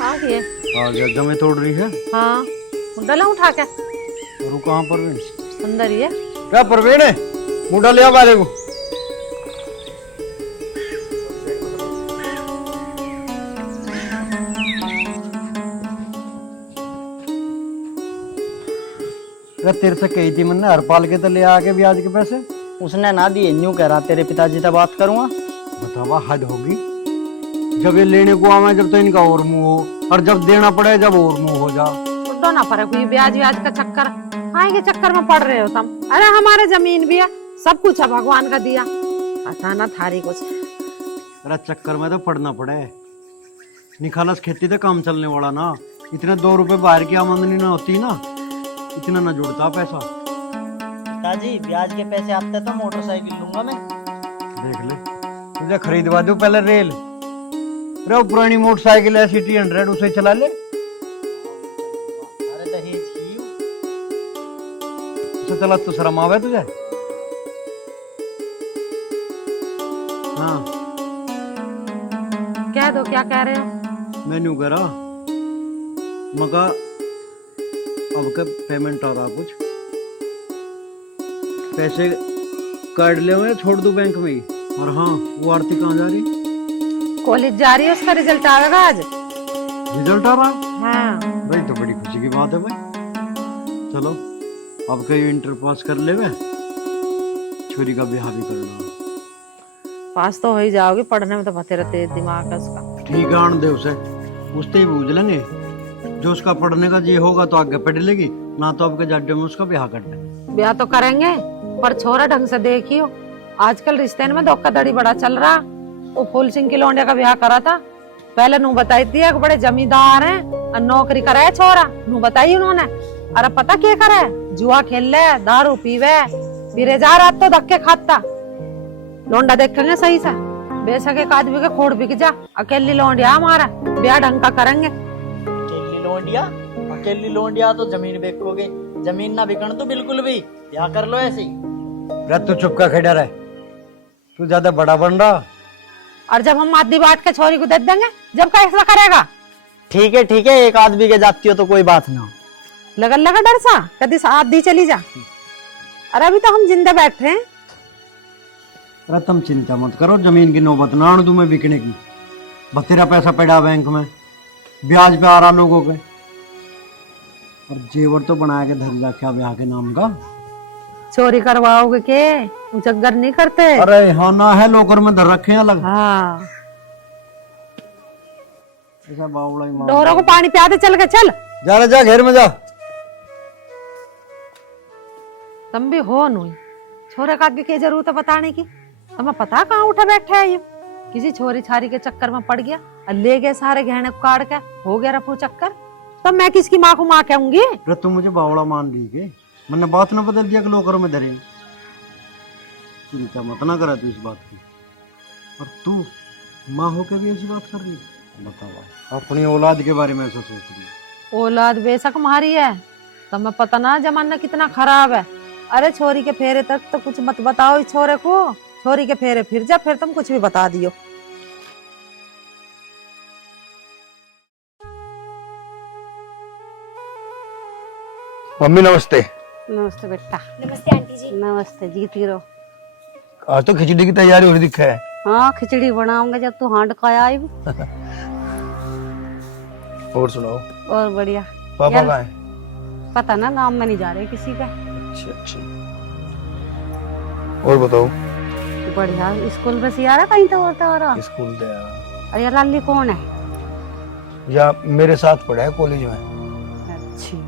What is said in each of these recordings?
आ गए। आ गया। जमे तोड़ रही है। हाँ डला उठा के। और कहाँ परवीन? अंदर ही है। क्या परवीन है? मुंडा लिया बारे को। तेरे से कही थी मैंने हरपाल के तो ले आके ब्याज के पैसे। उसने ना दिए, न्यू कह रहा तेरे पिताजी से बात करूंगा। बतावा हद होगी। जब ये लेने को आवे जब तो इनका और मुंह हो, और जब देना पड़े जब और मुंह हो जा। तो ना पड़े कोई ब्याज व्याज का चक्कर, आएंगे चक्कर में पड़ रहे हो तुम। अरे हमारे जमीन भी है, सब कुछ है भगवान का दिया, पता ना थारी कुछ। अरे चक्कर में तो पड़ना पड़े। निखालस खेती तो काम चलने वाला ना। इतने 2 रुपए बाहर की आमदनी ना होती ना, इतना ना जुड़ता पैसा। पिताजी ब्याज के पैसे आते तो मोटरसाइकिल लूंगा मैं। देख ले, तुझे खरीदवा दूं पहले रेल। अरे वो पुरानी मोटरसाइकिल है सिटी 100, उसे चला ले। अरे दहेज की उसे चला तो शर्म आवे तुझे? हाँ कह दो, क्या कह रहे हो? मैं न्यू करा मगा अब का पेमेंट आ रहा कुछ पैसे काट ले हुए छोड़ दो बैंक में ही। और हाँ वो आरती कहाँ जा रही? कॉलेज जा रही है, उसका रिजल्ट आएगा आज। रिजल्ट आ रहा? हाँ भाई तो बड़ी खुशी की बात है भाई। चलो अब कहीं इंटर पास कर ले वे, छोरी का ब्याह भी करना। पास तो हो ही जाओगे, पढ़ने में तो बते रहते दिमाग है उसका। ठीक है आन दे उसे, उससे ही बूझ लेंगे। जो उसका पढ़ने का जी होगा तो आगे पढ़ लेगी, ना तो आपके जाड्डे में उसका ब्याह कर दे। ब्याह तो करेंगे पर छोरा ढंग से देखियो। आजकल रिश्ते में धोखाधड़ी बड़ा चल रहा। वो फूल सिंह की लौंडिया का ब्याह करा था, पहले नू बताई थी एक बड़े जमींदार हैं और नौकरी करा है छोरा, नू बताई उन्होंने। अरे पता क्या करे, जुआ खेल ले, दारू पीवे, फिरे जा रहा तो धक्के खाता। लौंडा देखेंगे सही से, बेशक एक आदमी के खोड़ बिक जा, अकेली लौंडिया हमारा, ब्याह ढंग का करेंगे। अकेली लोंडिया तो जमीन बेचोगे, जमीन ना बिकन तो बिल्कुल भी ब्याह कर लो ऐसे ही। तू चुप का खेड़ा रहे, तू ज्यादा बड़ा बन रहा। और जब हम आधी बांट के छोरी को दे देंगे, जब कैसा करेगा? ठीक है, एक आदमी के जाती हो तो कोई बात ना। लगन लगा डर सा, कदी आधी चली जा। अरे अभी तो हम जिंदा बैठ रहे हैं। अरे तुम चिंता मत करो, जमीन की नौबत ना आने तुम्हें बिकने की। बतेरा पैसा पड़ा बैंक में, ब्याज पे आ रहा लोगों के। और जेवर तो बनाया के धर रखा ब्याह के नाम का। चोरी करवाओगे के? उजगर नहीं करते। अरे हाँ ना है, लोकर में धर रखे हैं अलग। हाँ ऐसा बावड़ा ही मार। डोरों को पानी पिया दे, चल के चल। जा रहा, जा घेर में जा। तुम भी हो नहीं, छोरे का आगे की जरूरत है बताने की? तुम्हें पता कहाँ उठा बैठे है ये? किसी छोरी छारी के चक्कर में पड़ गया और ले गए सारे गहने काट के, हो गया रफू चक्कर। तब मैं किसकी माँ को माँ कहूंगी? अरे तुम मुझे बावड़ा मान ली के? मैंने बात ना बदल दिया कि लोकर में धरे। चिंता मत ना करा तू इस बात की। और तू माँ होकर भी ऐसी बात कर रही? बताओ, अपनी औलाद के बारे में ऐसा सोच रही? औलाद बेशक मारी है, तुम्हें पता ना जमाना कितना खराब है। अरे छोरी के फेरे तक तो कुछ मत बताओ इस छोरे को, छोरी के फेरे फिर जा, फिर तुम कुछ भी बता दियो। मम्मी नमस्ते। नमस्ते बेटा। नमस्ते आंटी जी। नमस्ते, जीती रहो। आज तो खिचड़ी की तैयारी हो रही दिखा है। हाँ खिचड़ी बनाऊंगा जब तू हांड का आई। और सुनाओ। और बढ़िया। पापा कहाँ है? पता ना, गांव में नहीं जा रहे किसी का। अच्छा। और बताओ। बढ़िया, स्कूल बस आ रहा कहीं तो होता हो रहा। स्कूल गया। अरे लाली कौन है? या मेरे साथ पढ़ा है कॉलेज में। अच्छा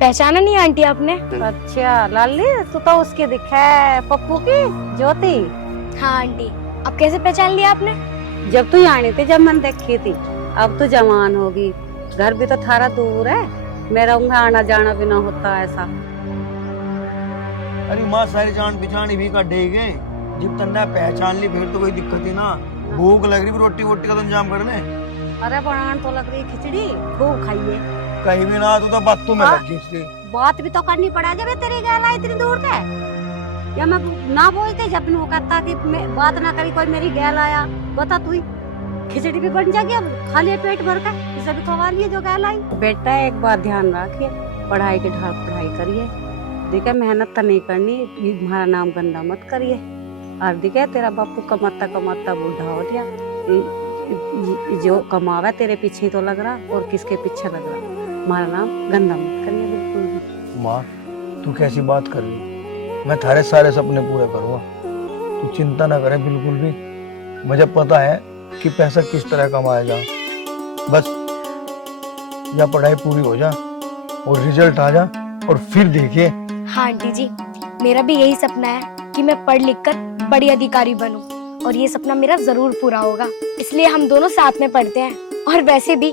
पहचाना नहीं आंटी आपने? अच्छा लाली, तू तो उसकी दिखा है पप्पू की ज्योति। हाँ आंटी, अब कैसे पहचान लिया आपने? जब तू यहाँ नहीं थी, जब मैंने देखी थी। अब तू जवान होगी, घर भी तो थारा दूर है, मेरा उंगा आना जाना भी ना होता ऐसा। अरे माँ सारी जान पहचान भी कर देंगे। जब तन्ना पहचान ली फिर तो कोई दिक्कत ही ना। भूख लग रही, रोटी वोटी का तो इंतजाम करने। अरे बनान तो लग रही खिचड़ी, खूब खाइए। कहीं भी ना, तू तो बातों में लग गई इसलिए। बात भी तो करनी पड़ा जब तेरी गैला इतनी दूर से। या मैं ना बोलते जब नु कहता कि मैं बात ना करी कोई मेरी गैल आया बता तू ही खिचड़ी भी बन जाएगी अब खा लिए पेट भर कर किसे भी खवा लिए जो गैल आई। बेटा एक बात ध्यान रखिए पढ़ाई के ढाल पढ़ाई करिए देखिए मेहनत तो नहीं करनी तुम्हारा नाम गंदा मत करिए और देखिए तेरा बापू कमाता कमाता बूढ़ा हो गया जो कमावा तेरे पीछे तो लग रहा और किसके पीछे लग रहा हमारा नाम गंदा मत करिए बिल्कुल भी। माँ तू कैसी बात कर रही, मैं थारे सारे सपने पूरे करूँगा, तू चिंता ना करे बिल्कुल भी। मुझे पता है कि पैसा किस तरह कमाया जा, बस या पढ़ाई पूरी हो जा और रिजल्ट आ जा और फिर देखिए। हाँ आंटी जी, मेरा भी यही सपना है कि मैं पढ़ लिख कर बड़ी अधिकारी बनूं और ये सपना मेरा जरूर पूरा होगा, इसलिए हम दोनों साथ में पढ़ते हैं। और वैसे भी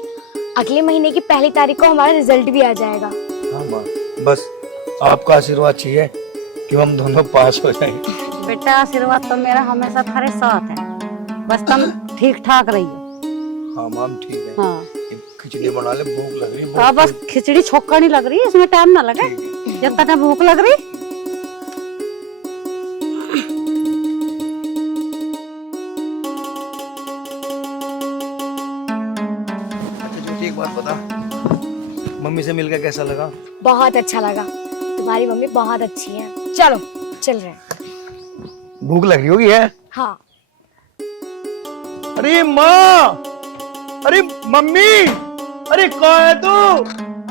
अगले महीने की 1 तारीख को हमारा रिजल्ट भी आ जाएगा। हाँ माँ, बस आपका आशीर्वाद चाहिए कि हम दोनों पास हो जाएंगे। बेटा आशीर्वाद तो मेरा हमेशा थारे साथ है, बस तुम ठीक ठाक रहिए। हाँ माम ठीक है। हाँ खिचड़ी बना ले, भूख लग रही है। हाँ बस खिचड़ी छोका नहीं लग रही है, इसमें टाइम ना लगे जब तक भूख लग रही। अच्छा ज्योति एक बात बता, मम्मी से मिलकर कैसा लगा? बहुत अच्छा लगा, तुम्हारी मम्मी बहुत अच्छी है। चलो चल रहे हैं। भूख लग रही होगी है? हाँ अरे माँ, अरे मम्मी, अरे कहाँ है तू?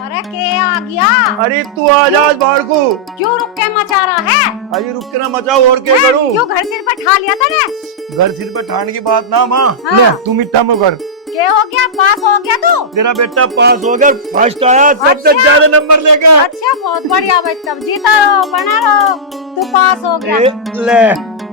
अरे के आ गया? अरे तू आ जा आज बाहर को। क्यों रुक के मचा रहा है? अरे रुक के ना मचाओ, और क्या करूं? क्यों घर सिर पे ठा लिया था ने? घर सिर पे ठाने की बात ना माँ। हाँ। ले तू मिठा में कर। क्या हो गया? पास हो गया तू? तेरा बेटा पास हो गया, फर्स्ट आया, सबसे अच्छा। ज्यादा नंबर लेकर। अच्छा बहुत बढ़िया बच्चा, जीता रहो बना रहो, तू पास हो गया। ले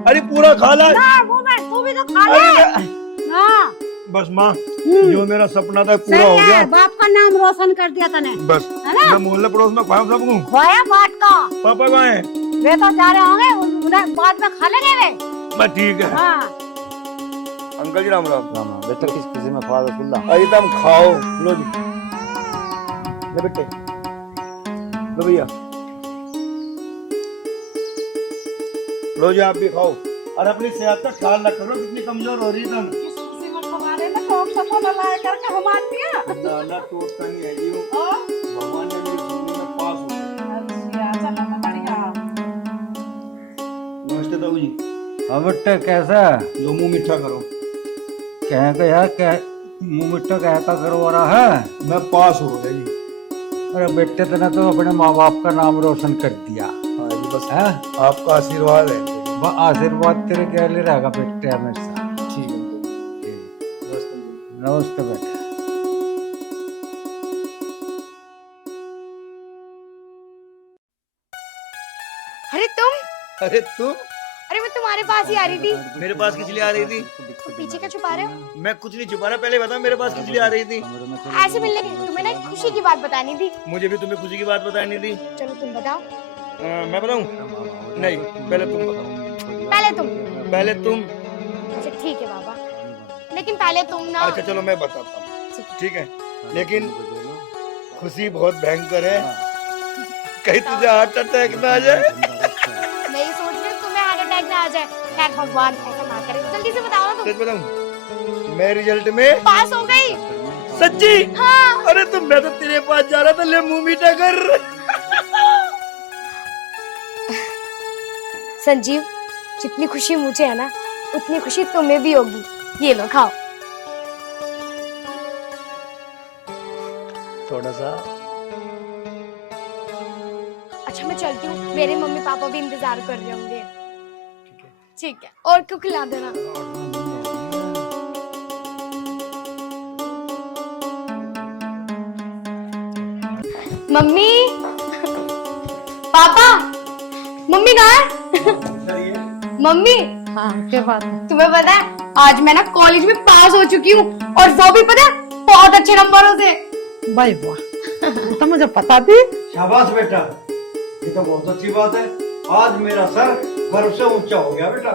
अरे पूरा खा ला। ना मुंह में तू भी तो खा ले। हाँ बस माँ, जो मेरा सपना था पूरा हो गया। बाप का नाम रोशन कर दिया तने, बस है ना? मैं मोहल्ले पड़ोस में खाऊं सबको। खोया बाट का। पापा कहाँ है? वे तो जा रहे होंगे, उधर बाद में खा लेंगे वे। बस ठीक है। हाँ अंकल जी राम राम। राम राम बेटा, किस किसी में खा रसगुल्ला? अरे तुम खाओ, लो जी, ले बेटे, लो भैया, लो जी आप भी खाओ और अपनी सेहत का ख्याल रख करो, कितनी कमजोर हो रही तुम। ना टूटता नहीं है जी, भगवान ने मेरी जिंदगी में पास हो गया। नमस्ते ताऊ जी। हाँ बेटा कैसा? लो मुंह मीठा करो। कह का यार, क्या मुंह मिट्टा कह का करवा रहा है? मैं पास हो गया जी। अरे बेटे तेने तो अपने माँ बाप का नाम रोशन कर दिया हाँ जी, बस है। आपका आशीर्वाद है। आशीर्वाद तेरे क्या ले रहेगा बेटे हमेशा। ठीक है नमस्ते। नमस्ते बेटा। अरे तुम, अरे तू अरे मैं तुम्हारे पास ही आ रही थी। मेरे पास किस लिए आ रही थी? तुम पीछे क्या छुपा रहे हो? मैं कुछ नहीं छुपा रहा, पहले बता मेरे पास किस लिए आ रही थी? ऐसे मिलने की तुम्हें ना एक खुशी की बात बतानी थी। मुझे भी तुम्हें खुशी की बात बतानी थी। चलो तुम बताओ। मैं बताऊं? नहीं, पहले तुम बताओ। पहले तुम। पहले तुम। अच्छा ठीक है बाबा, लेकिन पहले तुम ना। अच्छा चलो मैं बताता हूँ, ठीक है, लेकिन खुशी बहुत भयंकर है, कहीं तुझे हार्ट अटैक ना आ जाए। मैं ये सोच रही हूँ तुम्हें हार्ट अटैक ना आ जाए। खैर भगवान ऐसा ना करे, जल्दी से बताओ ना तुम। सच बताऊं, मैं रिजल्ट में पास हो गई। सच्ची? हाँ। अरे तो मैं तो तेरे पास जा रहा था, ले मुंह मीठा कर। संजीव, जितनी खुशी मुझे है ना उतनी खुशी तुम्हें भी होगी। ये लो खाओ। थोड़ा सा। अच्छा मैं चलती हूँ, मेरे मम्मी पापा भी इंतजार कर रहे होंगे। ठीक है। ठीक है, और क्यों खिला देना। मम्मी, पापा, मम्मी कहाँ है? मम्मी, हाँ क्या बात है? तुम्हें पता है आज मैं ना कॉलेज में पास हो चुकी हूँ, और वो भी पता है बहुत अच्छे नंबरों से। भाई वाह, तो मुझे पता थी। शाबाश बेटा, ये तो बहुत अच्छी बात है। आज मेरा सर गर्व से ऊंचा हो गया बेटा।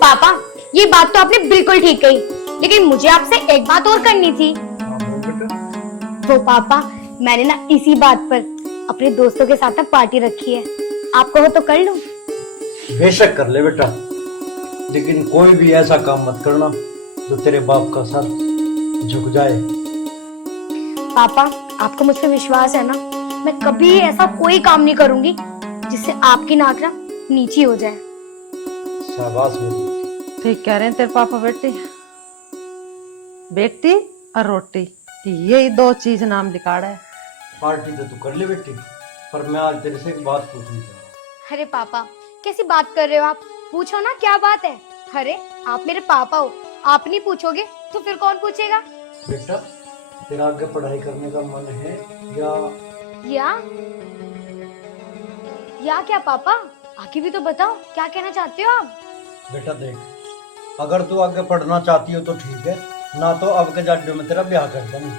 पापा, ये बात तो आपने बिल्कुल ठीक कही, लेकिन मुझे आपसे एक बात और करनी थी। हाँ बोल बेटा। वो पापा, मैंने ना इसी बात पर अपने दोस्तों के साथ ना पार्टी रखी है, आपको हो तो कर लूं। बेशक कर ले बेटा, लेकिन कोई भी ऐसा काम मत करना जो तेरे बाप का सर झुक जाए। पापा, आपको मुझ पे विश्वास है ना? मैं कभी ऐसा कोई काम नहीं करूंगी जिससे आपकी नाक ना नीची हो जाए। शाबाश बेटी। ठीक कह रहे हैं तेरे पापा। बेटी और रोटी, यही दो चीज नाम लिखाड़ा है। पार्टी तो तू कर ले बेटी, पर मैं आज तेरे से एक बात पूछनी चाह रहा हूँ। अरे पापा, कैसी बात कर रहे हो आप? पूछो ना, क्या बात है? अरे आप मेरे पापा हो, आप नहीं पूछोगे तो फिर कौन पूछेगा? बेटा, तेरा आगे पढ़ाई करने का मन है या क्या पापा? आगे भी तो बताओ, क्या कहना चाहते हो आप? बेटा देख, अगर तू आगे पढ़ना चाहती हो तो ठीक है, ना तो अब के जाड्डे में तेरा ब्याह कर देंगे।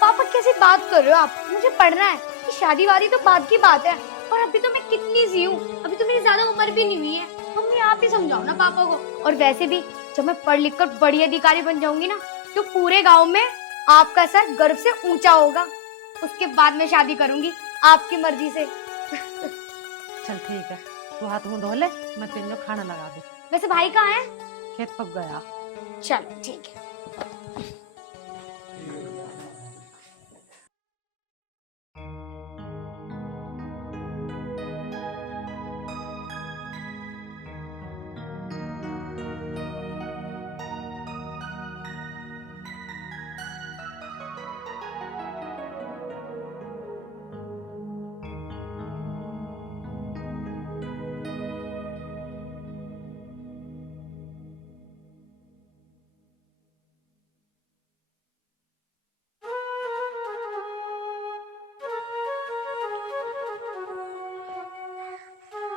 पापा कैसी बात कर रहे हो आप? मुझे पढ़ना है। कि शादी वादी तो बाद की बात है, और अभी तो मैं कितनी सी हूँ, अभी तो मेरी ज्यादा उम्र भी नहीं हुई है। मम्मी आप ही समझाओ ना पापा को। और वैसे भी जब मैं पढ़ लिख कर बड़ी अधिकारी बन जाऊंगी ना, तो पूरे गाँव में आपका सर गर्व से ऊंचा होगा। उसके बाद मैं शादी करूंगी आपकी मर्जी से। चल ठीक है, तू हाथ मुंह धो ले, मैं तेरे को खाना लगा दे। वैसे भाई कहाँ है? खेत पक गया। चलो ठीक है।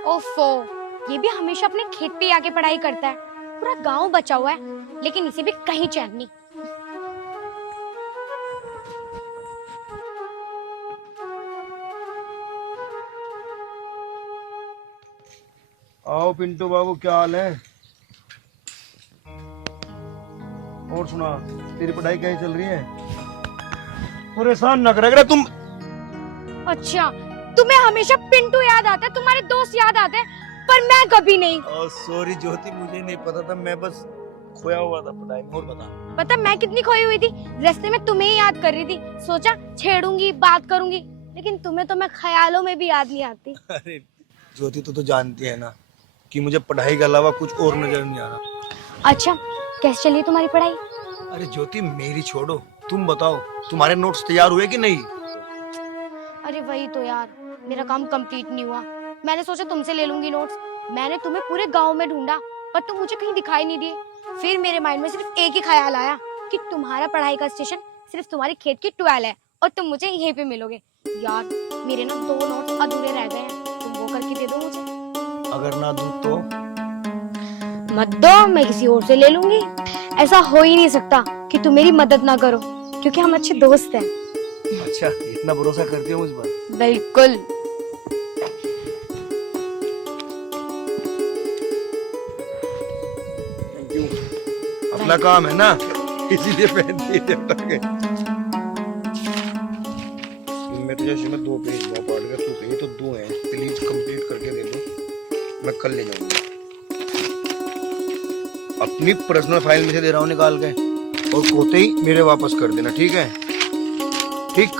ओफो, ये भी हमेशा अपने खेत पे आके पढ़ाई करता है। पूरा गांव बचा हुआ है, लेकिन इसे भी कहीं चैन नहीं। आओ पिंटू बाबू, क्या हाल है? और सुना, तेरी पढ़ाई कैसी चल रही है? परेशान न कर तुम। अच्छा, तुम्हें हमेशा पिंटू याद आता है, तुम्हारे दोस्त याद आते हैं, पर मैं कभी नहीं। सॉरी ज्योति, मुझे नहीं पता था, मैं बस खोया हुआ था पढ़ाई में। और बता। पता मैं कितनी खोई हुई थी? रास्ते में तुम्हें ही याद कर रही थी, सोचा छेड़ूंगी, बात करूंगी, लेकिन तुम्हें तो मैं ख्यालों में भी याद नहीं आती। अरे ज्योति, तू तो जानती है ना कि मुझे पढ़ाई के अलावा कुछ और नजर नहीं आ रहा। अच्छा, कैसे चली तुम्हारी पढ़ाई? अरे ज्योति, मेरी छोड़ो, तुम बताओ, तुम्हारे नोट्स तैयार हुए कि नहीं? अरे वही तो यार, मेरा काम कंप्लीट नहीं हुआ। मैंने सोचा तुमसे ले लूंगी नोट्स। मैंने तुम्हें पूरे गांव में ढूंढा, पर तुम मुझे कहीं दिखाई नहीं दिए। फिर मेरे माइंड में सिर्फ एक ही ख्याल आया कि तुम्हारा पढ़ाई का स्टेशन सिर्फ तुम्हारे खेत की ट्वेल है और तुम मुझे यहीं पे मिलोगे। यार, मेरे ना 2 नोट्स अधूरे रह गए हैं, तुम वो करके दे दो मुझे। अगर ना दूं तो? मत दो, मैं किसी और से ले लूंगी। ऐसा हो ही नहीं सकता कि तुम मेरी मदद ना करो, क्योंकि हम अच्छे दोस्त हैं। अच्छा, इतना भरोसा करती हो मुझ पर? बिल्कुल। अपना काम है ना, इसीलिए पहनती है। मैं तुझे इसमें 2 पेज पाठ कर, तू कही तो 2 हैं, प्लीज कंप्लीट करके दे दो, मैं कल ले जाऊंगा। अपनी पर्सनल फाइल में से दे रहा हूँ निकाल के, और होते ही मेरे वापस कर देना, ठीक है? ठीक।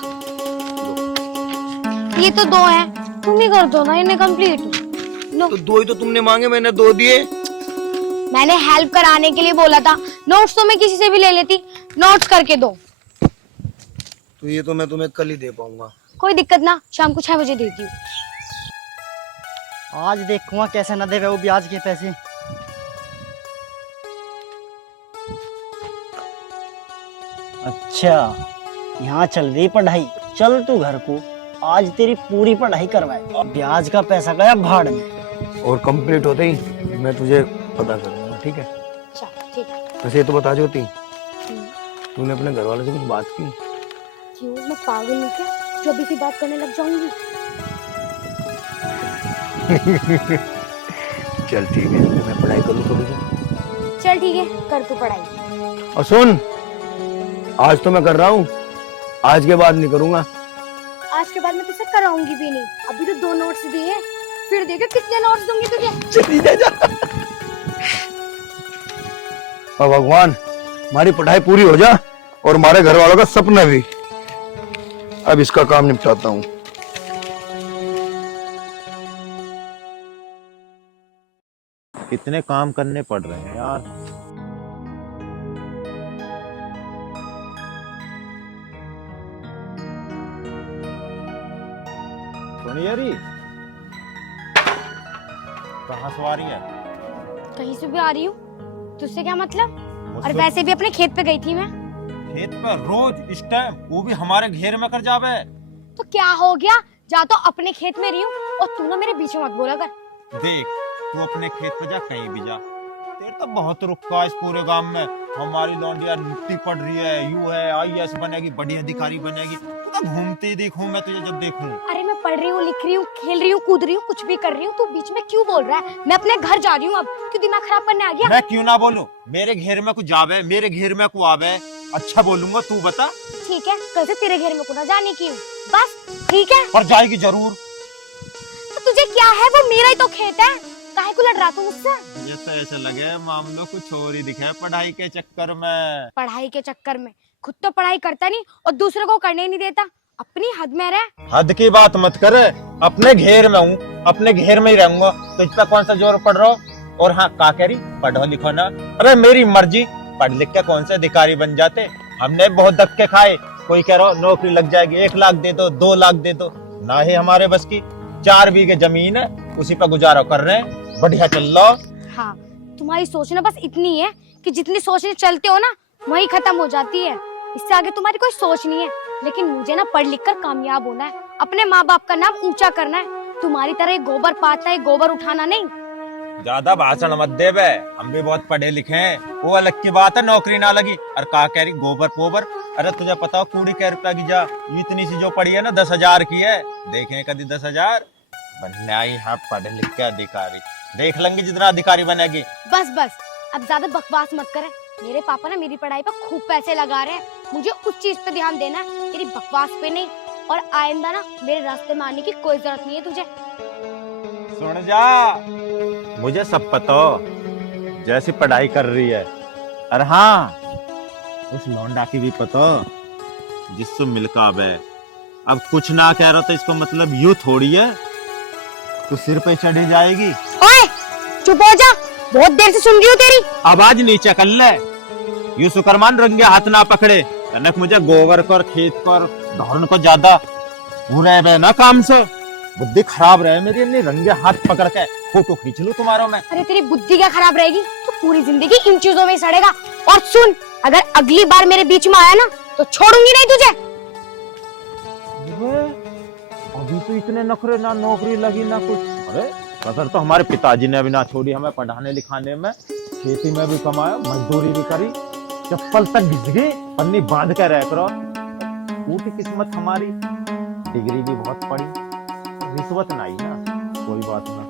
ये तो 2 हैं, तुम ही कर दो ना इन्हें कंप्लीट। नो, तो 2 ही तो तुमने मांगे, मैंने 2 दिए। मैंने हेल्प कराने के लिए बोला था, नोट्स तो मैं किसी से भी ले लेती। नोट्स करके दो। तो ये तो मैं तुम्हें कल ही दे पाऊंगा। कोई दिक्कत ना, शाम को 6 बजे देती हूँ। आज देखूंगा कैसे न देवे वो ब्याज के पैसे। अच्छा, यहाँ चल रही पढ़ाई, चल तू घर को, आज तेरी पूरी पढ़ाई करवाए। ब्याज का पैसा गया भाड़ में। और कंप्लीट होते ही मैं तुझे पता कर दूंगा, ठीक है? चल ठीक है। वैसे ये तो बता ज्योति, तूने अपने घर वालों से कुछ बात की? क्यों, मैं पागल हूँ क्या जो अभी से बात करने लग जाऊंगी? चल ठीक है, मैं पढ़ाई करूँ तो मुझे। चल ठीक है, कर तू पढ़ाई। और सुन, आज तो मैं कर रहा हूँ, आज के बाद नहीं करूँगा। आज के बाद मैं तुझसे कराऊंगी भी नहीं। अभी तो 2 नोट्स दिए हैं, फिर देखो कितने नोट्स दूंगी तुझे। चली जा। अब भगवान हमारी पढ़ाई पूरी हो जा और हमारे घर वालों का सपना भी। अब इसका काम निपटाता हूँ। कितने काम करने पड़ रहे हैं यार। सोनियरी कहाँ से आ रही है? कहीं से भी आ रही हूँ, तुझसे क्या मतलब? और मुझसे- वैसे भी अपने खेत पे गई थी मैं। खेत पे रोज इस टाइम, वो भी हमारे घेर में कर जावे। तो क्या हो गया, जा तो अपने खेत में रही हूँ और तू ना मेरे बीच में मत बोला कर। देख तू अपने खेत पे जा, कहीं भी जा, तेरे तो बहुत रुका इस पूरे गांव में। हमारी लौंडिया नित्ती पढ़ रही है, यू है, आईएएस बनेगी, बड़ी अधिकारी बनेगी। तू तो घूमती दिखूं मैं तुझे जब देखूं। अरे मैं पढ़ रही हूँ, लिख रही हूँ, खेल रही हूँ, कूद रही हूँ, कुछ भी कर रही हूँ, तू बीच में क्यों बोल रहा है? मैं अपने घर जा रही हूँ, अब क्यों दिमाग खराब करने आ गया? मैं क्यों ना बोलूं? मेरे घेर में कुछ जावे, मेरे घेर में को आवे, अच्छा बोलूंगा, तू बता। ठीक है, कल से तेरे घर में को ना जाने की हूँ, बस ठीक है। पर जाएगी जरूर। तो तुझे क्या है, वो मेरा ही तो खेत है, काहे को लड़ रहा तू मुझसे? मुझे तो ऐसे लगे मामलों कुछ और ही दिखे पढ़ाई के चक्कर में। पढ़ाई के चक्कर में खुद तो पढ़ाई करता नहीं और दूसरे को करने ही नहीं देता, अपनी हद में रह। हद की बात मत कर, अपने घेर में हूँ, अपने घेर में ही रहूंगा, तुझ पे कौन सा जोर पड़ रहा हो? और हाँ का कह रही, पढ़ो लिखो ना। अरे मेरी मर्जी, पढ़ लिख के कौन से अधिकारी बन जाते। हमने बहुत धक्के खाए, कोई कह रहा नौकरी लग जाएगी, 1 लाख दे दो, 2 लाख दे दो, ना ही हमारे बस की। 4 बीघे जमीन है, उसी पर गुजारा कर रहे हैं, बढ़िया चल रहा। हाँ, तुम्हारी सोच ना बस इतनी है कि जितनी सोचने चलते हो ना वही खत्म हो जाती है, इससे आगे तुम्हारी कोई सोच नहीं है। लेकिन मुझे ना पढ़ लिख कर कामयाब होना है, अपने माँ बाप का नाम ऊंचा करना है, तुम्हारी तरह ये गोबर पातना है, गोबर उठाना नहीं। ज्यादा भाषण मत दे बे, हम भी बहुत पढ़े लिखे हैं, वो अलग की बात है, नौकरी ना लगी। और कहा कह रही गोबर पोबर, अरे तुझे पता हो कूड़ी कै रुपया की जा, इतनी सी जो पड़ी है ना 10,000 की है, देखें कभी 10,000 बनने आई। हाँ पढ़े लिख के अधिकारी, देख लेंगे जितना अधिकारी बनेगी। बस बस, अब ज्यादा बकवास मत करे, मेरे पापा ना मेरी पढ़ाई पर खूब पैसे लगा रहे हैं, मुझे उस चीज पे ध्यान देना है, तेरी बकवास पे नहीं। और आइंदा ना मेरे रास्ते में आने की कोई जरूरत नहीं है तुझे। सुन जा, मुझे सब पता हो जैसी पढ़ाई कर रही है। और हाँ उस लौंडा की भी पता हो जिससे मिलकाब है। अब कुछ ना कह रहा तो इसको मतलब यूं थोड़ी है तो सिर पे चढ़ी जाएगी। ओए चुप हो जा, बहुत देर से सुन रही हूँ तेरी आवाज नीचे कर ले, यू शुक्रमान रंगे हाथ ना पकड़े। कनक मुझे गोबर कर, खेत कर, धौरन को ज्यादा पूरे ना काम से बुद्धि खराब रहे मेरी, इतनी रंगे हाथ पकड़ के फोटो खींच लूं तुम्हारा मैं। अरे तेरी बुद्धि क्या खराब रहेगी, तो पूरी जिंदगी इन चीजों में ही सड़ेगा। और सुन, अगर अगली बार मेरे बीच में आया ना तो छोड़ूंगी नहीं तुझे। अभी तो इतने नखरे, ना नौकरी लगी ना कुछ। अरे कसर तो हमारे पिताजी ने भी ना छोड़ी हमें पढ़ाने लिखाने में, खेती में भी कमाया, मजदूरी भी करी, चप्पल तक घिस गई, पन्नी बांध के रह करो। टूटी किस्मत हमारी, डिग्री भी बहुत पड़ी, रिश्वत नहीं ना, कोई बात ना।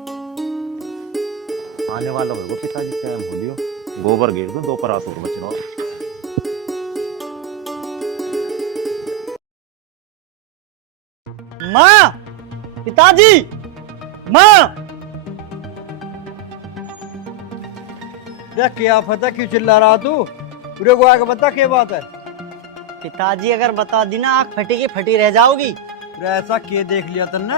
आने वाला होगा पिताजी, टाइम हो लियो, गोबर गिर दो, 2 परात और बच रहा। माँ, पिताजी, माँ। क्या पता क्यों चिल्ला रहा तू? पूरे को आके बता क्या बात है। पिताजी अगर बता दी ना आँख फटी की फटी रह जाओगी। ऐसा क्या देख लिया तुमने?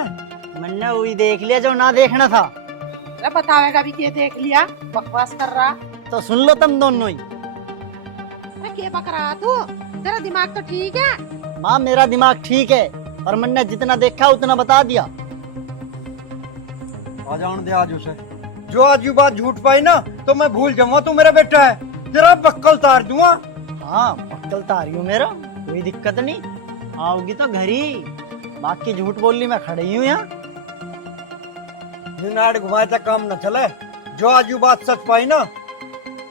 मैंने वही देख लिया जो ना देखना था। अरे बतावेगा भी क्या देख लिया, बकवास कर रहा। तो सुन लो तुम दोनों ही। अरे क्या बक रहा तू, तेरा दिमाग तो ठीक है। माँ मेरा दिमाग ठीक है, पर मैंने जितना देखा उतना बता दिया। आ जाने दे आज उसे, जो आज ये बात झूठ पाई ना तो मैं भूल जाऊंगा तू मेरा बेटा है, तेरा बक्कल तार दूंगा। हाँ बक्कल तारी हूँ मेरा, कोई दिक्कत नहीं, आओगी तो घर ही, बाकी झूठ बोलनी मैं खड़ी हूँ यहाँ। नाड़ घुमाए तक काम न चले, जो आज ये बात सच पाई ना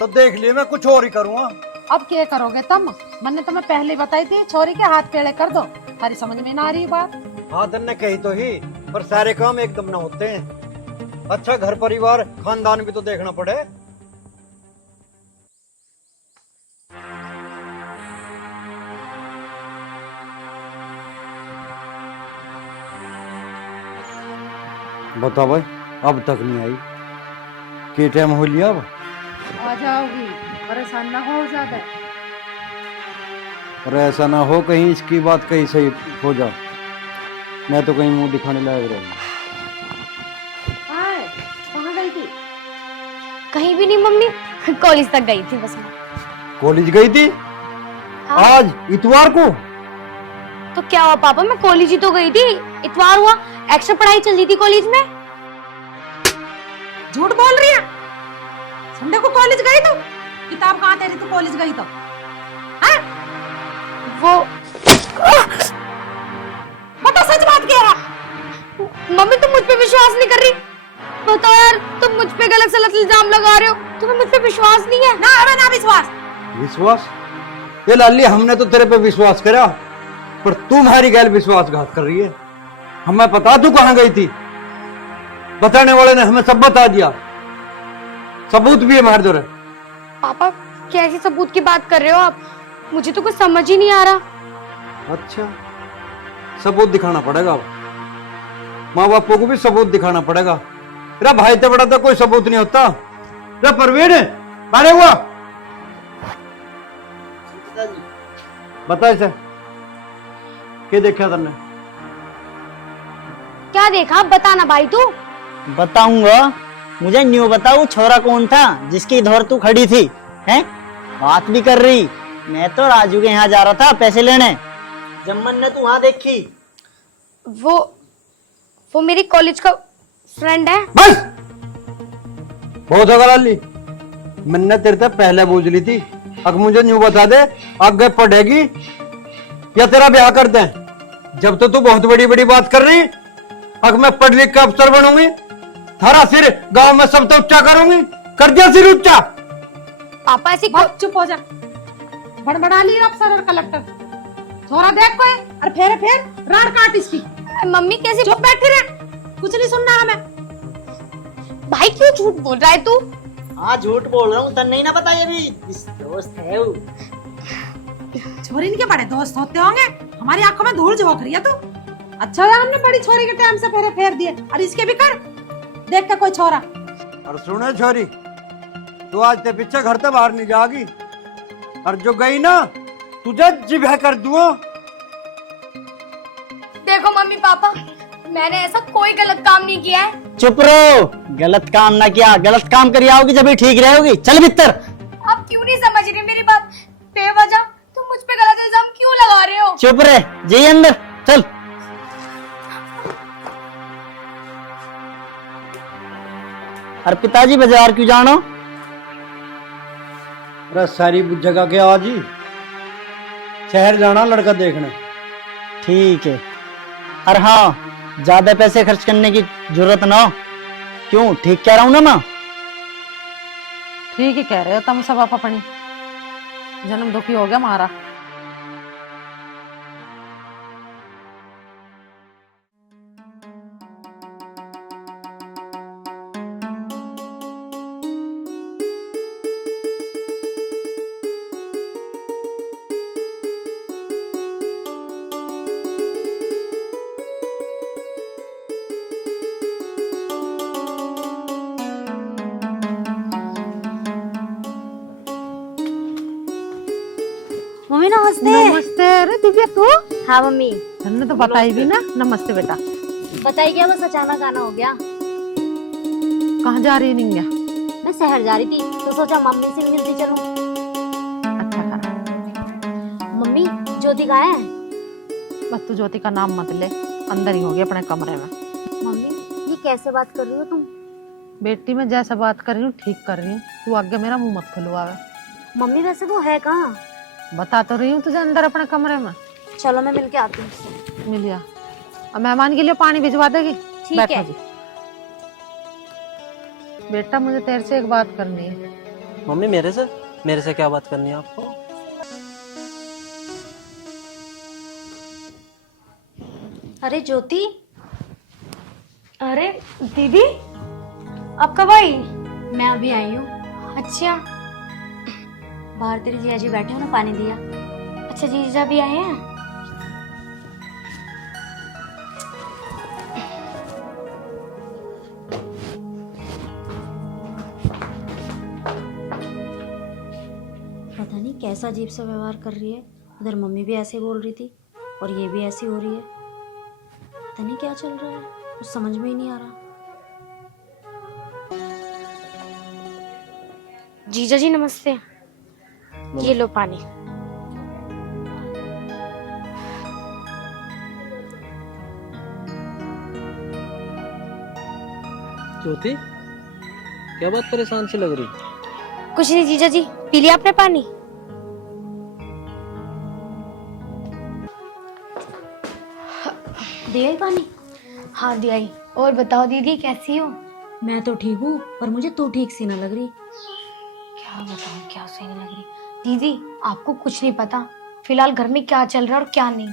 तो देख लिए मैं कुछ और ही करूँगा। अब क्या करोगे तुम? मैंने तुम्हें पहले बताई थी छोरी के हाथ पेड़े कर दो, तारी समझ में ना आ रही बात। हाँ तन्ने कही तो ही, पर सारे काम एकदम ना होते हैं। अच्छा घर परिवार खानदान भी तो देखना पड़े। बताओ भाई, अब तक नहीं आई। के टाइम हो लिया अब? आ जाओगी, परेशान ना हो ज्यादा। और ऐसा ना हो कहीं इसकी बात कहीं सही हो जाओ, मैं तो कहीं मुंह दिखाने लायक रहूंगा। कहाँ गई थी? कहीं भी नहीं मम्मी, कॉलेज तक गई थी बस मैं। कॉलेज गई थी? हाँ। आज इतवार को? तो क्या हुआ पापा, मैं कॉलेज ही तो गई थी। इतवार हुआ, एक्स्ट्रा पढ़ाई चल रही थी कॉलेज में। झूठ बोल रही है। संडे को कॉलेज गई तो किताब कहाँ तेरी, तू कॉलेज गई तो? हाँ? वो बता सच बात क्या है? मम्मी तुम मुझ पे विश्वास नहीं कर रही? बताओ यार, तुम मुझ पे गलत सलत इल्जाम लगा रहे हो। तुम्हें मुझ पे विश्वास नहीं है? ना हमें ना विश्वास। विश्वास? ये लाली हमने तो तेरे पे विश्वास करा, पर तू हमारी गैर विश्वासघात कर रही है। हमें पता तू कहाँ गई थी, बताने वाले ने हमें सब बता दिया, सबूत भी है हमारे दौरे। पापा कैसी सबूत की बात कर रहे हो आप? मुझे तो कुछ समझ ही नहीं आ रहा। अच्छा, सबूत दिखाना पड़ेगा अब, माँ बापों को भी सबूत दिखाना पड़ेगा। तेरा भाई तो बड़ा था, कोई सबूत नहीं होता। तेरा परवीन बारे हुआ, बता इसे क्या देखा तुमने? क्या देखा बताना भाई तू। बताऊंगा, मुझे न्यू बताओ छोरा कौन था जिसकी इधर तू खड़ी थी? हैं? बात भी कर रही। मैं तो राजू के यहाँ जा रहा था पैसे लेने, जब मैंने तू वहां देखी। वो मेरी कॉलेज का फ्रेंड है। बस बहुत होगा लाली, मैंने तेरे से पहले पूछ ली थी। अब मुझे न्यू बता दे, आगे पढ़ेगी या तेरा ब्याह कर दें? जब तो तू बहुत बड़ी बड़ी बात कर रही, अब मैं पढ़ लिख के अफसर बनूंगी, थारा सिर गांव में सब तो ऊंचा करूंगी। कर दिया सिर ऊंचा। पापा ऐसी बस चुप हो जा, बड़बड़ा ली अफसर और कलेक्टर। छोरा देख कोई और फेर राड काट इसकी। मम्मी कैसे चुप बैठी रहे, कुछ नहीं सुनना हमें। भाई क्यों झूठ बोल रहा है तू? हाँ झूठ बोल रहा हूँ, तन नहीं ना बताइए अभी। इस दोस्त है वो। छोरी इनके बड़े दोस्त होते होंगे, हमारी आंखों में धूल झोंक रही है तू। अच्छा है हमने बड़ी छोरी के टाइम से फेर दिए, और इसके भी कर देख के कोई छोरा। और सुने छोरी, तू आज ते पीछे घर से बाहर नहीं जागी, और जो गई ना तुझे जिभे कर दूंगा। देखो मम्मी पापा, मैंने ऐसा कोई गलत काम नहीं किया है। चुप रहो, गलत काम ना किया, गलत काम करी आओगी जब भी ठीक रहोगी। चल भीतर। आप क्यों नहीं समझ रहे मेरी बात? बेवजह तुम मुझ पे गलत इल्जाम क्यों लगा रहे हो? चुप रहे, जाइए अंदर चल। और पिताजी बाजार क्यों जानो? अरे सारी जगह के आज ही शहर जाना लड़का देखने। ठीक है, और हाँ ज्यादा पैसे खर्च करने की जरूरत ना हो। क्यों, ठीक कह रहा हूँ ना माँ? ठीक ही कह रहे हो तुम सब। आप अपनी जन्म दुखी हो गया हमारा। मम्मी नमस्ते। नमस्ते। अरे दिव्या तू? हाँ मम्मी। हमने तो बताई भी ना। नमस्ते बेटा। बताइए क्या, बस अचानक आना हो गया। कहाँ जा रही है निंगा? मैं शहर जा रही थी तो सोचा मम्मी से मिलती चलूं। अच्छा करा। मम्मी ज्योति कहाँ है? बस तू ज्योति का नाम मत ले, अंदर ही होगी अपने कमरे में। मम्मी ये कैसे बात कर रही हो तुम? बेटी मैं जैसा बात कर रही हूँ ठीक कर रही हूँ, तू आगे मेरा मुंह मत खुलवावे। मम्मी वैसे वो है कहाँ? बता तो रही हूँ तुझे, अंदर अपने कमरे में। चलो मैं मिलके आती हूँ। मिलिया। और मेहमान के लिए पानी भिजवा देगी? ठीक बैठो है। जी। बेटा मुझे तेरे से एक बात करनी है। मम्मी मेरे से क्या बात करनी है आपको? अरे ज्योति। अरे दीदी, आप कब आई? मैं अभी आई हूँ। अच्छा बाहर तेरे जिया जी बैठे हो ना, पानी दिया। अच्छा, जीजा भी आए हैं? पता नहीं कैसा अजीब सा व्यवहार कर रही है। उधर मम्मी भी ऐसे बोल रही थी और ये भी ऐसी हो रही है। पता नहीं क्या चल रहा है, कुछ समझ में ही नहीं आ रहा। जीजा जी नमस्ते, ये लो पानी। ज्योति, क्या बात परेशान सी लग रही? कुछ नहीं जीजा जी, पी लिया आपने पानी? दिया ही पानी? हाँ दिया ही। और बताओ दीदी कैसी हो? मैं तो ठीक हूँ, पर मुझे तू ठीक सी ना लग रही। क्या बताऊँ, क्या सही नहीं लग रही। दीदी आपको कुछ नहीं पता फिलहाल घर में क्या चल रहा है और क्या नहीं।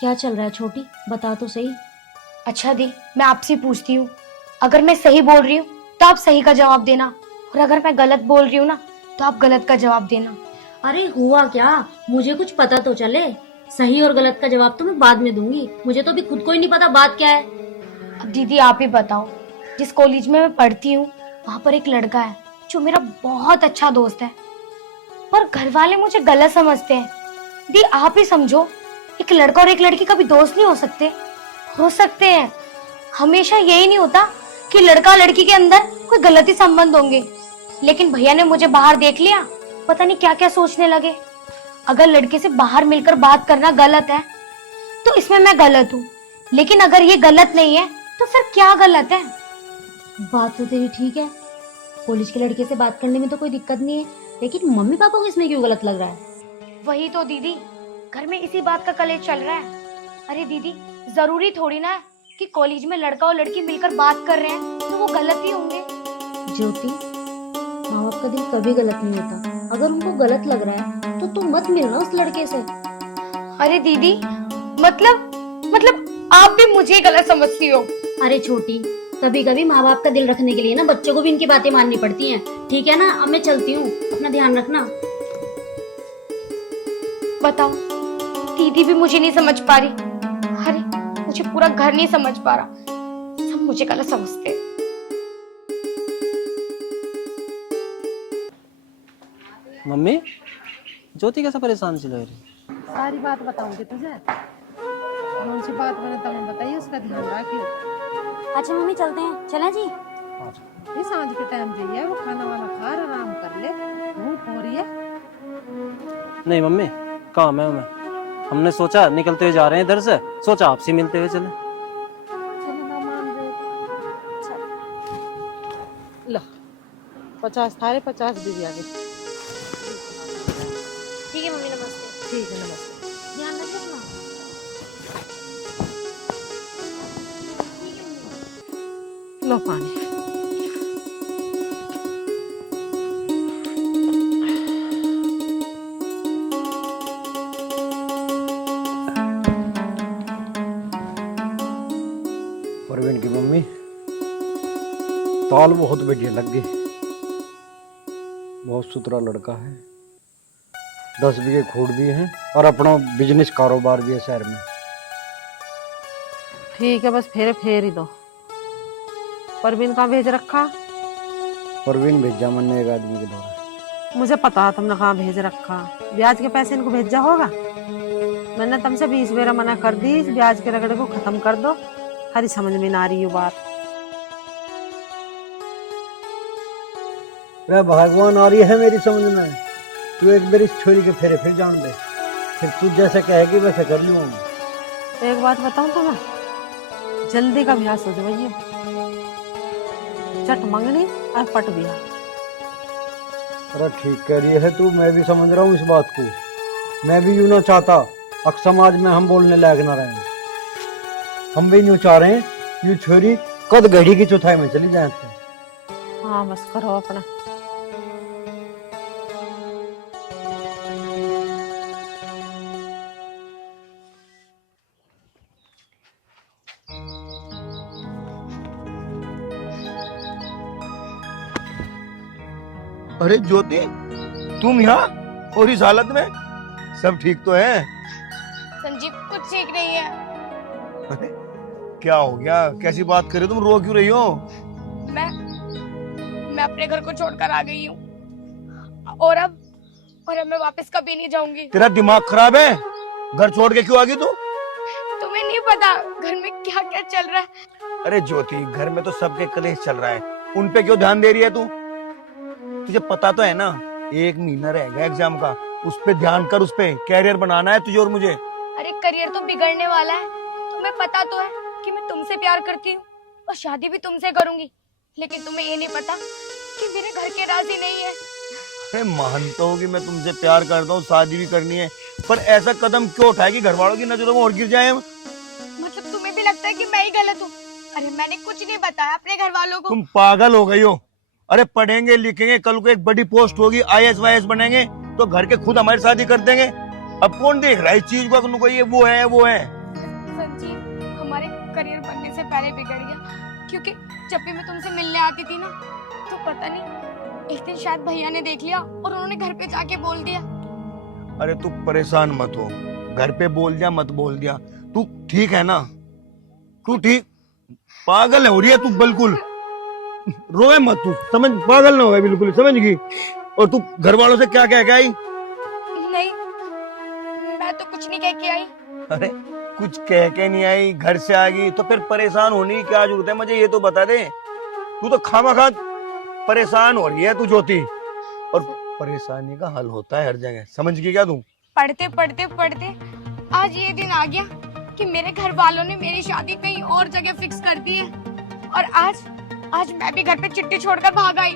क्या चल रहा है छोटी, बता तो सही। अच्छा दी, मैं आपसे पूछती हूँ, अगर मैं सही बोल रही हूँ तो आप सही का जवाब देना, और अगर मैं गलत बोल रही हूँ ना तो आप गलत का जवाब देना। अरे हुआ क्या, मुझे कुछ पता तो चले। सही और गलत का जवाब तो मैं बाद में दूंगी, मुझे तो अभी खुद को ही नहीं पता बात क्या है। अब दीदी आप ही बताओ, जिस कॉलेज में मैं पढ़ती हूँ वहाँ पर एक लड़का है जो मेरा बहुत अच्छा दोस्त है, पर घर वाले मुझे गलत समझते हैं। दी आप ही समझो, एक लड़का और एक लड़की कभी दोस्त नहीं हो सकते? हो सकते हैं, हमेशा यही नहीं होता कि लड़का लड़की के अंदर कोई गलती संबंध होंगे। लेकिन भैया ने मुझे बाहर देख लिया, पता नहीं क्या क्या सोचने लगे। अगर लड़के से बाहर मिलकर बात करना गलत है तो इसमें मैं गलत हूँ, लेकिन अगर ये गलत नहीं है तो फिर क्या गलत है? बात तो तेरी ठीक है, कॉलेज के लड़के से बात करने में तो कोई दिक्कत नहीं है, लेकिन मम्मी पापा को इसमें क्यों गलत लग रहा है? वही तो दीदी, घर में इसी बात का कलेश चल रहा है। अरे दीदी जरूरी थोड़ी ना है कि कॉलेज में लड़का और लड़की मिलकर बात कर रहे हैं तो वो गलत ही होंगे। ज्योति, माँ बाप का दिल कभी गलत नहीं होता। अगर उनको गलत लग रहा है तो तुम मत मिलना उस लड़के से। अरे दीदी मतलब आप भी मुझे गलत समझती हो। अरे छोटी, कभी कभी माँ बाप का दिल रखने के लिए ना बच्चों को भी इनकी बातें माननी पड़ती हैं। ठीक है ना, अब मैं चलती हूँ, अपना ध्यान रखना। बताओ, दीदी भी मुझे नहीं समझ पा रही। अरे मुझे पूरा घर नहीं समझ पा रहा, सब मुझे गलत समझते हैं। मम्मी, ज्योति कैसा परेशान सी लग रही? सारी बात बताऊंगी तुझे, कौन सी बात मैंने तुम्हें बताई उसका ध्यान रखियो। अच्छा मम्मी चलते हैं, चलें जी? ये सांझ के टाइम जाइए, वो खाना वाना खा आराम कर ले, भूख हो रही है। नहीं मम्मी, काम है हमें। हमने सोचा निकलते हुए जा रहे हैं इधर से, सोचा आपसे मिलते हुए चले। चलो ना मान रहे। लो 50 थारे 50 दीदी आगे। ठीक है मम्मी, नमस्ते। ठीक है, नमस्ते। ध्यान रखना। लो पानी। परवीन की मम्मी, ताल बहुत बढ़िया लग गई, बहुत सुथरा लड़का है, 10 बीघे खोड़ भी है और अपना बिजनेस कारोबार भी है शहर में। ठीक है, बस फेर ही दो। परवीन कहाँ भेज रखा? परवीन भेजा मैंने एक आदमी के द्वारा। मुझे पता तुमने कहाँ भेज रखा, ब्याज के पैसे इनको भेजा होगा। मैंने तुमसे 20 बेरा मना कर दी, इस ब्याज के रगड़े को खत्म कर दो। हरी समझ में ना आ रही ये बात। अरे भगवान आ रही है मेरी समझ में, तू एक बार इस छोरी के फेरे फिर जान दे, फिर तू जैसे कहेगी वैसे कर लूंगा। एक बात बताऊं तुम्हें, जल्दी का ब्याह सोच भैया, चट मंगनी और पट ब्याह। अरे ठीक कह रही है तू, मैं भी समझ रहा हूँ इस बात को। मैं भी यूं ना चाहता अब समाज में हम बोलने लायक ना रहे। हम भी यूं चाह रहे हैं यूं छोरी कद घड़ी की चौथाई में चली जाए। हाँ बस करो अपना। अरे ज्योति, तुम यहाँ और इस हालत में? सब ठीक तो है? संजीव कुछ ठीक नहीं है। अरे क्या हो गया, कैसी बात कर रही हो तुम, रो क्यों रही हो? मैं अपने घर को छोड़कर आ गई हूँ, और और अब मैं वापस कभी नहीं जाऊंगी। तेरा दिमाग खराब है? घर छोड़ के क्यों आ गई तू? तुम्हें नहीं पता घर में क्या क्या चल रहा है। अरे ज्योति, घर में तो सबके कलेश चल रहा है, उन पे क्यों ध्यान दे रही है तू? तुझे पता तो है ना, 1 महीना रह गया एग्जाम का, उस पे ध्यान कर, उस पे कैरियर बनाना है तुझे और मुझे। अरे करियर तो बिगड़ने वाला है, तुम्हें पता तो है कि मैं तुमसे प्यार करती हूँ और शादी भी तुमसे करूंगी, लेकिन तुम्हें ये नहीं पता कि मेरे घर के राजी नहीं है। अरे मानता हूँ कि मैं तुमसे प्यार करता हूँ, शादी भी करनी है, पर ऐसा कदम क्यों उठाए कि घर वालों की नजरों में और गिर जाए हम? मतलब तुम्हें भी लगता है कि मैं ही गलत हूँ? अरे मैंने कुछ नहीं बताया अपने घर वालों को। तुम पागल हो गई हो। अरे पढ़ेंगे लिखेंगे, कल को एक बड़ी पोस्ट होगी, IAS वाईएएस बनेंगे, तो घर के खुद हमारी शादी कर देंगे। अब कौन देख रहा है इस चीज को? तुमको ये वो है। संजीव, हमारे करियर बनने से पहले बिगड़ गया, क्योंकि जब भी मैं तुमसे मिलने आती थी ना, तो पता नहीं एक दिन शायद भैया ने देख लिया और उन्होंने घर पे जाके बोल दिया। अरे तू परेशान मत हो, घर पे बोल दिया मत बोल दिया, तू ठीक है ना? तू ठीक? पागल हो रही है तू बिल्कुल, रोए मत तू, समझ, पागल ना हो बिल्कुल, समझ गई? और तू घर वालों से क्या कह के आई? नहीं, मैं तो कुछ नहीं कह के आई। अरे कुछ कह के नहीं आई, घर से आ गई, तो फिर परेशान होने की क्या जरूरत है? मुझे ये तो बता दे, तू तो खामखा परेशान हो रही है तू ज्योति, और परेशानी का हल होता है हर जगह, समझ गई क्या तू? पढ़ते पढ़ते पढ़ते आज ये दिन आ गया कि मेरे घर वालों ने मेरी शादी कहीं और जगह फिक्स कर दी है, और आज मैं भी घर पे चिट्ठी छोड़कर भाग आई।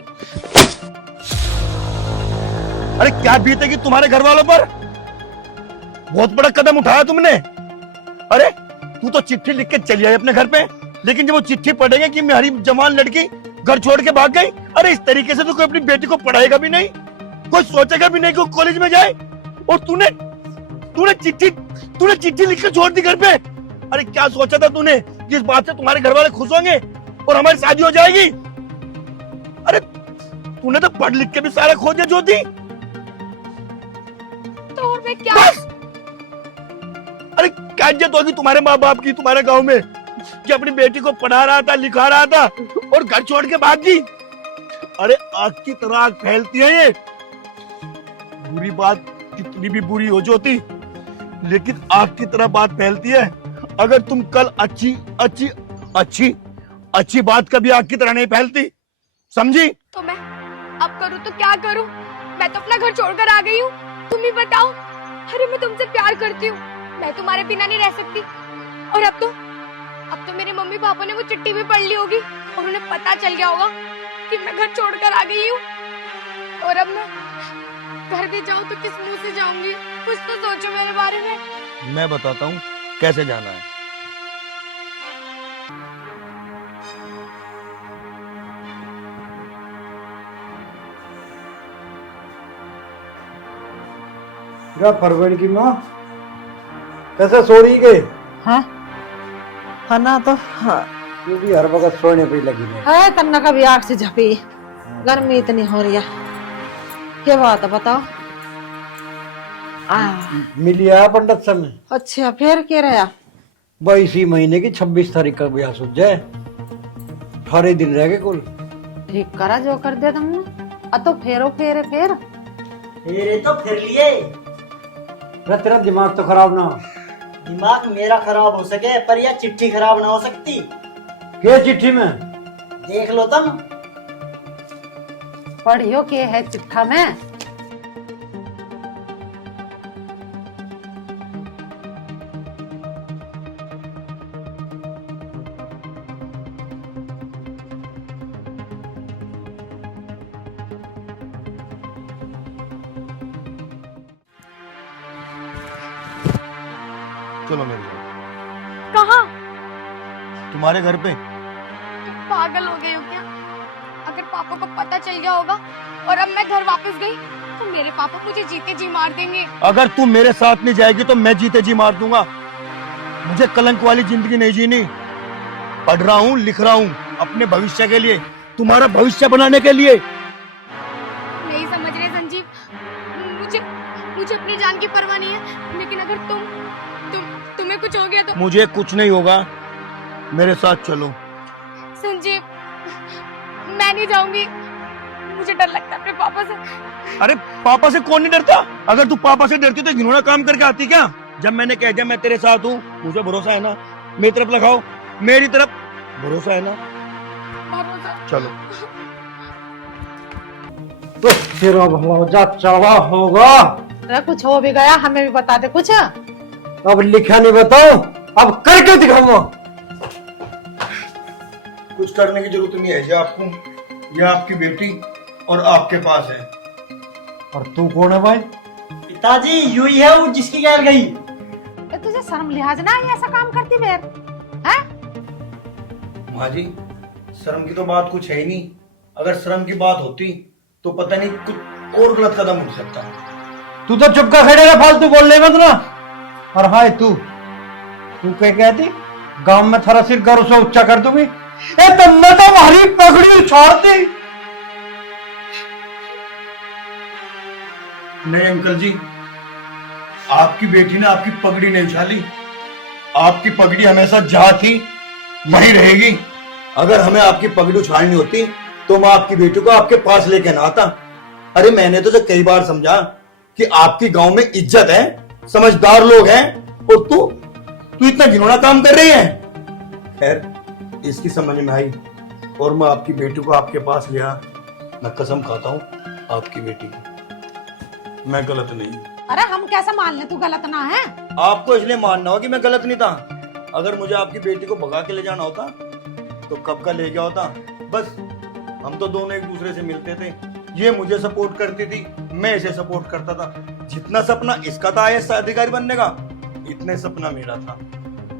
अरे क्या बीतेगी तुम्हारे घर वालों पर? बहुत बड़ा कदम उठाया तुमने। अरे तू तो चिट्ठी लिख के चली आई अपने घर पे, लेकिन जब वो चिट्ठी पढ़ेंगे कि मेरी जवान लड़की घर छोड़ के भाग गई, अरे इस तरीके से तो कोई अपनी बेटी को पढ़ाएगा भी नहीं, कोई सोचेगा भी नहीं कि वो कॉलेज में जाए, और तूने चिट्ठी लिख के छोड़ दी घर पे। अरे क्या सोचा था तूने कि इस बात से तुम्हारे घर वाले खुश होंगे और हमारी शादी हो जाएगी? अरे तूने तो पढ़ लिख के भी सारा खो दिया ज्योति। तो और मैं क्या? बस! अरे क्या इज्जत होगी तुम्हारे माँ बाप की तुम्हारे गांव में कि अपनी बेटी को पढ़ा रहा था, लिखा रहा था, और घर छोड़ के भाग गई? अरे आग की तरह आग फैलती है ये। बुरी बात कितनी भी बुरी हो ज्योति, लेकिन आग की तरह बात फैलती है। अगर तुम कल अच्छी बात कभी आग की तरह नहीं फैलती, समझी? तो मैं अब करूँ तो क्या करूँ? मैं तो अपना घर छोड़कर आ गई हूँ, तुम ही बताओ। अरे मैं तुमसे प्यार करती हूँ, मैं तुम्हारे बिना नहीं रह सकती। और अब तो मेरे मम्मी पापा ने वो चिट्ठी भी पढ़ ली होगी और उन्हें पता चल गया होगा कि मैं घर छोड़कर आ गई हूँ। और अब मैं घर भी जाऊँ तो किस मुंह से जाऊंगी? कुछ तो सोचो मेरे बारे में। मैं बताता हूँ कैसे जाना है। क्या परवीन की माँ कैसे सो रही गए? हाँ खाना तो हाँ ये भी हर वक्त सोने पे ही लगी है। तन्ना का भी आग से झपी, गर्मी इतनी हो रही है। क्या बात है बताओ? मिली आया पंडित समय? अच्छा फिर क्या रहा? भाई इसी महीने की 26 तारीख का ब्याह सूझ जाए, 18 दिन रह गए कुल। ठीक करा जो कर दिया तुमने। तो फेरो फेरे फिर तो फिर लिए। तेरा दिमाग तो खराब ना हो। दिमाग मेरा खराब हो सके पर यह चिट्ठी खराब ना हो सकती। क्या चिट्ठी में? देख लो तुम। पढ़ियो के है चिट्ठा में? चलो मेरे साथ। कहाँ? तुम्हारे घर पे। पागल हो गई हो क्या? अगर पापा को पता चल गया होगा और अब मैं घर वापस गई तो मेरे पापा मुझे जीते जी मार देंगे। अगर तू मेरे साथ नहीं जाएगी तो मैं जीते जी मार दूंगा। मुझे कलंक वाली जिंदगी नहीं जीनी। पढ़ रहा हूँ, लिख रहा हूँ अपने भविष्य के लिए, तुम्हारा भविष्य बनाने के लिए। नहीं समझ रहे संजीव, मुझे अपनी जान की परवाह नहीं है, लेकिन अगर तुम्हें कुछ हो गया तो? मुझे कुछ नहीं होगा, मेरे साथ चलो। संजीव मैं नहीं जाऊंगी, मुझे डर लगता है अपने पापा से। अरे पापा से कौन नहीं डरता? अगर तू पापा से डरती तो घिनौना काम करके आती क्या? जब मैंने कह दिया मैं तेरे साथ हूँ, मुझे भरोसा है ना? मेरी तरफ लगाओ, मेरी तरफ भरोसा है ना? चलो। तो फिर अब मौजा चढ़ा होगा। अरे कुछ हो भी गया हमें भी बता दे कुछ। अब लिखा नहीं बताऊं, अब करके दिखाऊंगा। कुछ करने की जरूरत नहीं है जी आपको, यह आपकी बेटी और आपके पास है। और तू कौन है भाई? पिताजी यू ही है वो जिसकी गैल गई। तुझे शर्म लिहाज ना आई ऐसा काम करती बेर है? माँ जी, शर्म की तो बात कुछ है ही नहीं। अगर शर्म की बात होती तो पता नहीं कुछ और गलत कदम उठ सकता। तू तो चुप कर खड़े रह, फालतू बोलने मत ना। और हाय तू क्या कहती? गांव में थारा सिर गर्व से ऊंचा कर दूंगी। ए तुमने तो हमारी पगड़ी उछाड़ दी। नहीं अंकल जी, आपकी बेटी ने आपकी पगड़ी नहीं उछाली। आपकी पगड़ी हमेशा जहां थी वहीं रहेगी। अगर हमें आपकी पगड़ी उछालनी होती तो मैं आपकी बेटी को आपके पास लेके ना आता। अरे मैंने तो कई बार समझा कि आपकी गांव में इज्जत है, समझदार लोग हैं, और तू इतना घिनौना काम कर रही है। खैर इसकी समझ में आई और मैं आपकी बेटी को आपके पास लिया। मैं कसम खाता हूँ आपकी बेटी की, मैं गलत नहीं। अरे हम कैसे मान ले तू गलत ना है? आपको इसलिए मानना हो कि मैं गलत नहीं था। अगर मुझे आपकी बेटी को भगा के ले जाना होता तो कब का ले गया होता। बस हम तो दोनों एक दूसरे से मिलते थे। ये मुझे सपोर्ट करती थी, मैं इसे सपोर्ट करता था। जितना सपना इसका था IAS अधिकारी बनने का, इतने सपना मेरा था।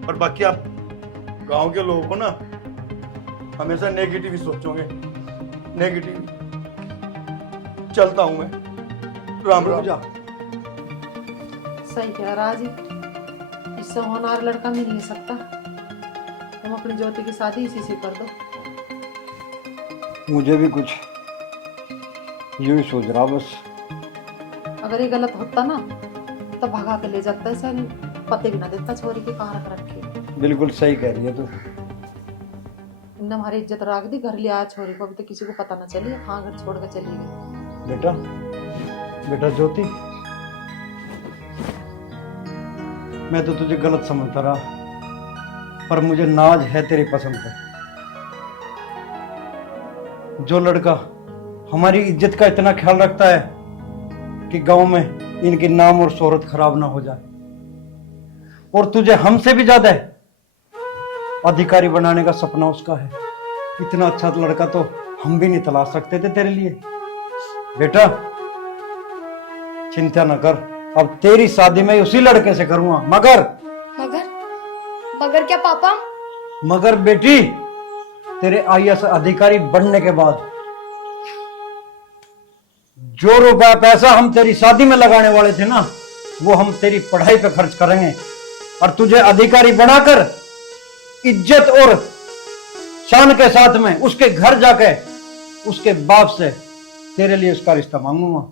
और बाकी आप गांव के लोगों को ना हमेशा नेगेटिव ही सोचोगे, नेगेटिव। चलता हूं मैं, राम राम। जा। सही कह रहा जी, इससे होनहार लड़का मिल नहीं सकता। तुम अपनी ज्योति की शादी इसी से कर दो। मुझे भी कुछ यूं ही सोच रहा बस। अगर ये गलत होता ना तो भगा के ले जाता, ऐसे पते भी ना देता छोरी के कहाँ रख रखी। बिल्कुल सही कह रही है तू। इनने हमारी इज्जत राख दी, घर ले आया छोरी को, अभी तो किसी को पता ना चली हाँ घर छोड़ के चली गई। बेटा ज्योति, मैं तो तुझे गलत समझता रहा, पर मुझे नाज है तेरी पसंद पे। जो लड़का हमारी इज्जत का इतना ख्याल रखता है कि गांव में इनकी नाम और शोहरत खराब ना हो जाए, और तुझे हमसे भी ज्यादा अधिकारी बनाने का सपना उसका है। इतना अच्छा लड़का तो हम भी नहीं तलाश सकते थे तेरे लिए। बेटा चिंता न कर, अब तेरी शादी मैं उसी लड़के से करूंगा। मगर मगर मगर क्या पापा? मगर बेटी, तेरे IAS अधिकारी बनने के बाद जो रुपया पैसा हम तेरी शादी में लगाने वाले थे ना, वो हम तेरी पढ़ाई पे खर्च करेंगे, और तुझे अधिकारी बनाकर इज्जत और शान के साथ में उसके घर जाके उसके बाप से तेरे लिए उसका रिश्ता मांगूंगा,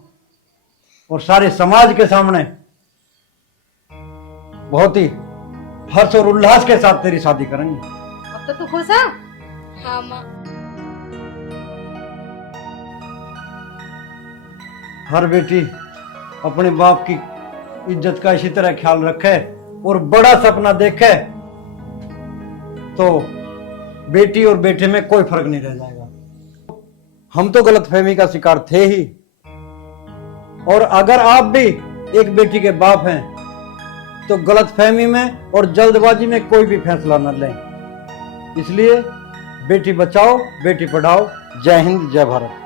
और सारे समाज के सामने बहुत ही हर्ष और उल्लास के साथ तेरी शादी करेंगे। अब तो तू खुश है? हाँ माँ। हर बेटी अपने बाप की इज्जत का इसी तरह ख्याल रखे और बड़ा सपना देखे तो बेटी और बेटे में कोई फर्क नहीं रह जाएगा। हम तो गलतफहमी का शिकार थे ही, और अगर आप भी एक बेटी के बाप हैं तो गलतफहमी में और जल्दबाजी में कोई भी फैसला न लें। इसलिए बेटी बचाओ बेटी पढ़ाओ। जय हिंद जय भारत।